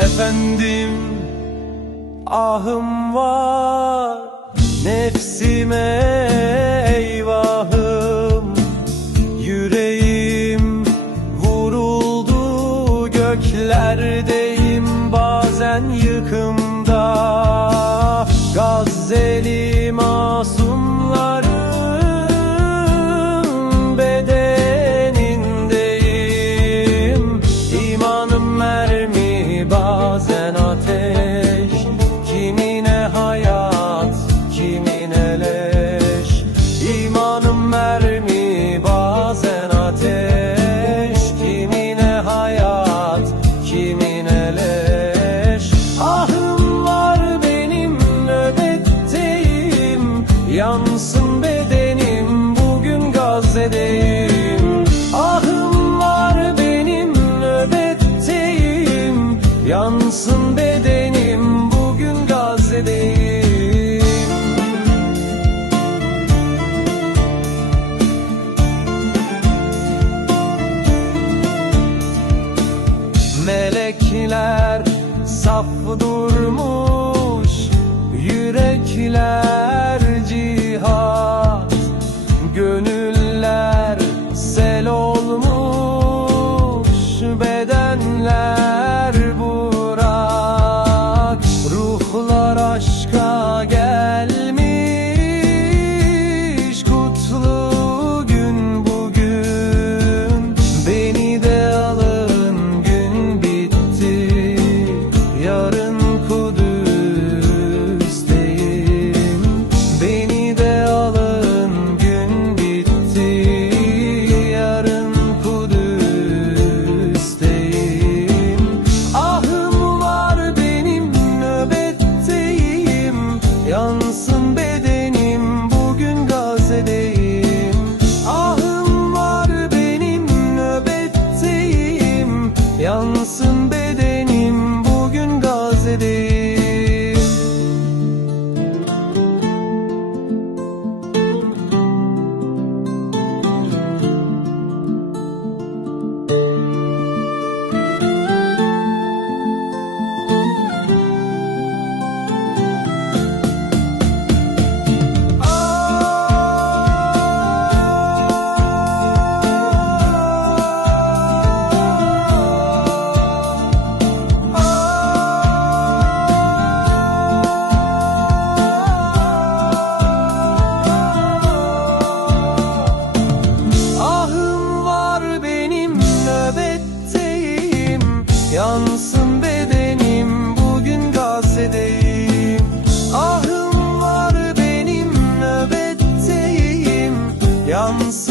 Efendim ahım var Nefsime eyvahım. Yüreğim vuruldu göklerdeyim bazen yıkım Yansın bedenim bugün Gazze'deyim Melekler saf durmuş Yürekler cihan. yansın Yansın bedenim bugün Gazze'deyim Ahım var benim nöbetteyim. Yansın